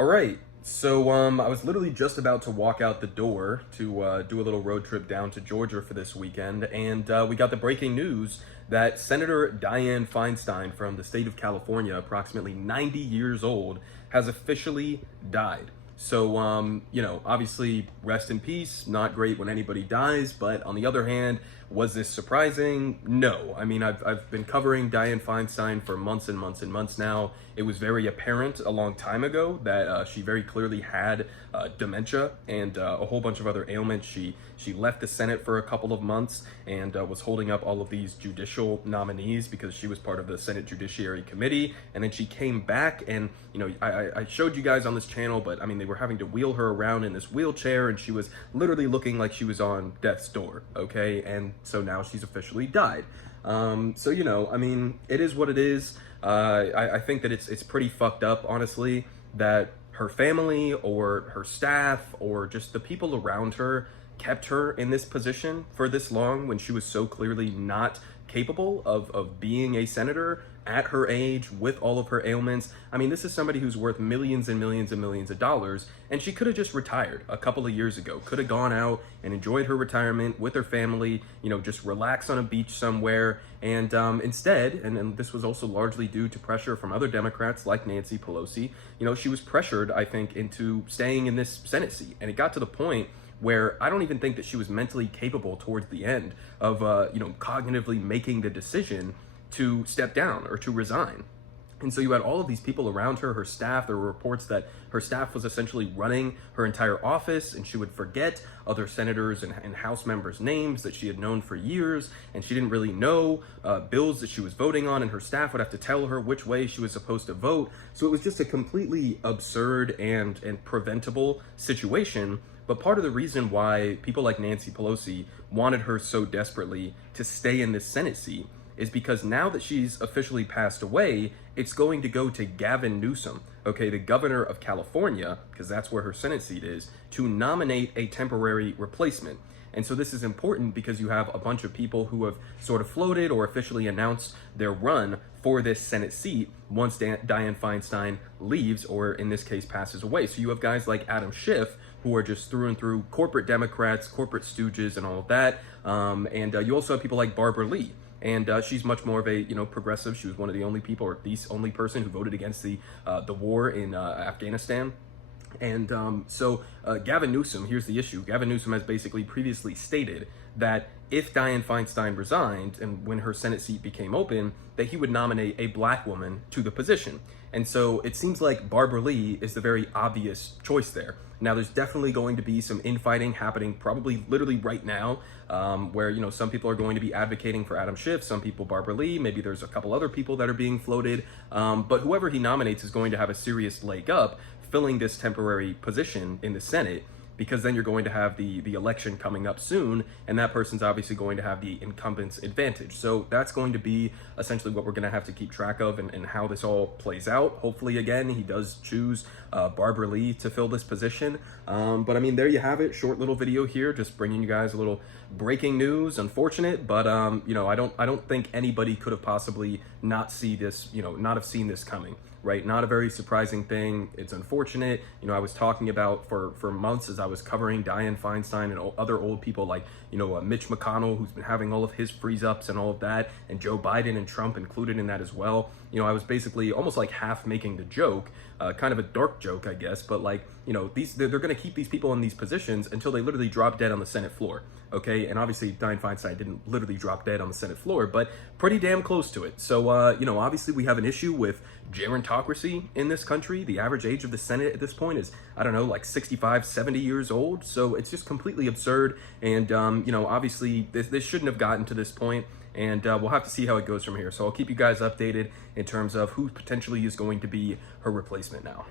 All right. So I was literally just about to walk out the door to do a little road trip down to Georgia for this weekend, and we got the breaking news that Senator Dianne Feinstein from the state of California, approximately 90 years old, has officially died. So, obviously, rest in peace. Not great when anybody dies, but on the other hand, was this surprising? No. I mean, I've been covering Dianne Feinstein for months and months and months now. It was very apparent a long time ago that she very clearly had dementia and a whole bunch of other ailments. She left the Senate for a couple of months and was holding up all of these judicial nominees because she was part of the Senate Judiciary Committee. And then she came back and, I showed you guys on this channel, but I mean, they were having to wheel her around in this wheelchair and she was literally looking like she was on death's door, okay? And so now she's officially died. I mean, it is what it is. I think that it's pretty fucked up, honestly, that her family or her staff or just the people around her kept her in this position for this long when she was so clearly not capable of being a senator at her age with all of her ailments. I mean, this is somebody who's worth millions and millions and millions of dollars, and she could have just retired a couple of years ago, could have gone out and enjoyed her retirement with her family, just relax on a beach somewhere. And instead, and this was also largely due to pressure from other Democrats like Nancy Pelosi, she was pressured, I think, into staying in this Senate seat. And it got to the point where I don't even think that she was mentally capable towards the end of, cognitively making the decision to step down or to resign. And so you had all of these people around her, her staff. There were reports that her staff was essentially running her entire office, and she would forget other senators and House members' names that she had known for years, and she didn't really know bills that she was voting on, and her staff would have to tell her which way she was supposed to vote. So it was just a completely absurd and preventable situation. But part of the reason why people like Nancy Pelosi wanted her so desperately to stay in this Senate seat is because now that she's officially passed away, it's going to go to Gavin Newsom, okay, the governor of California, because that's where her Senate seat is, to nominate a temporary replacement. And so this is important because you have a bunch of people who have sort of floated or officially announced their run for this Senate seat once Dianne Feinstein leaves, or in this case, passes away. So you have guys like Adam Schiff, who are just through and through corporate Democrats, corporate stooges, and all of that. And you also have people like Barbara Lee. And she's much more of a progressive. She was one of the only people, or the only person, who voted against the war in Afghanistan. And so Gavin Newsom, here's the issue. Gavin Newsom has basically previously stated that if Dianne Feinstein resigned and when her Senate seat became open, that he would nominate a black woman to the position. And so it seems like Barbara Lee is the very obvious choice there. Now, there's definitely going to be some infighting happening probably literally right now, where, some people are going to be advocating for Adam Schiff, some people Barbara Lee, maybe there's a couple other people that are being floated. But whoever he nominates is going to have a serious leg up filling this temporary position in the Senate, because then you're going to have the election coming up soon, and that person's obviously going to have the incumbent's advantage. So that's going to be essentially what we're going to have to keep track of and how this all plays out. Hopefully, again, he does choose Barbara Lee to fill this position. But I mean, there you have it. Short little video here, just bringing you guys a little breaking news. Unfortunate, but I don't think anybody could have possibly not see this, not have seen this coming. Right? Not a very surprising thing. It's unfortunate. I was talking about for months as I was covering Dianne Feinstein and other old people like, Mitch McConnell, who's been having all of his freeze-ups and all of that, and Joe Biden and Trump included in that as well. I was basically almost like half making the joke, kind of a dark joke, I guess, but like, they're going to keep these people in these positions until they literally drop dead on the Senate floor, okay? And obviously, Dianne Feinstein didn't literally drop dead on the Senate floor, but pretty damn close to it. So, obviously, we have an issue with gerontocracy in this country. The average age of the Senate at this point is, I don't know, like 65, 70 years old. So it's just completely absurd. And, obviously, this shouldn't have gotten to this point. And we'll have to see how it goes from here. So I'll keep you guys updated in terms of who potentially is going to be her replacement now.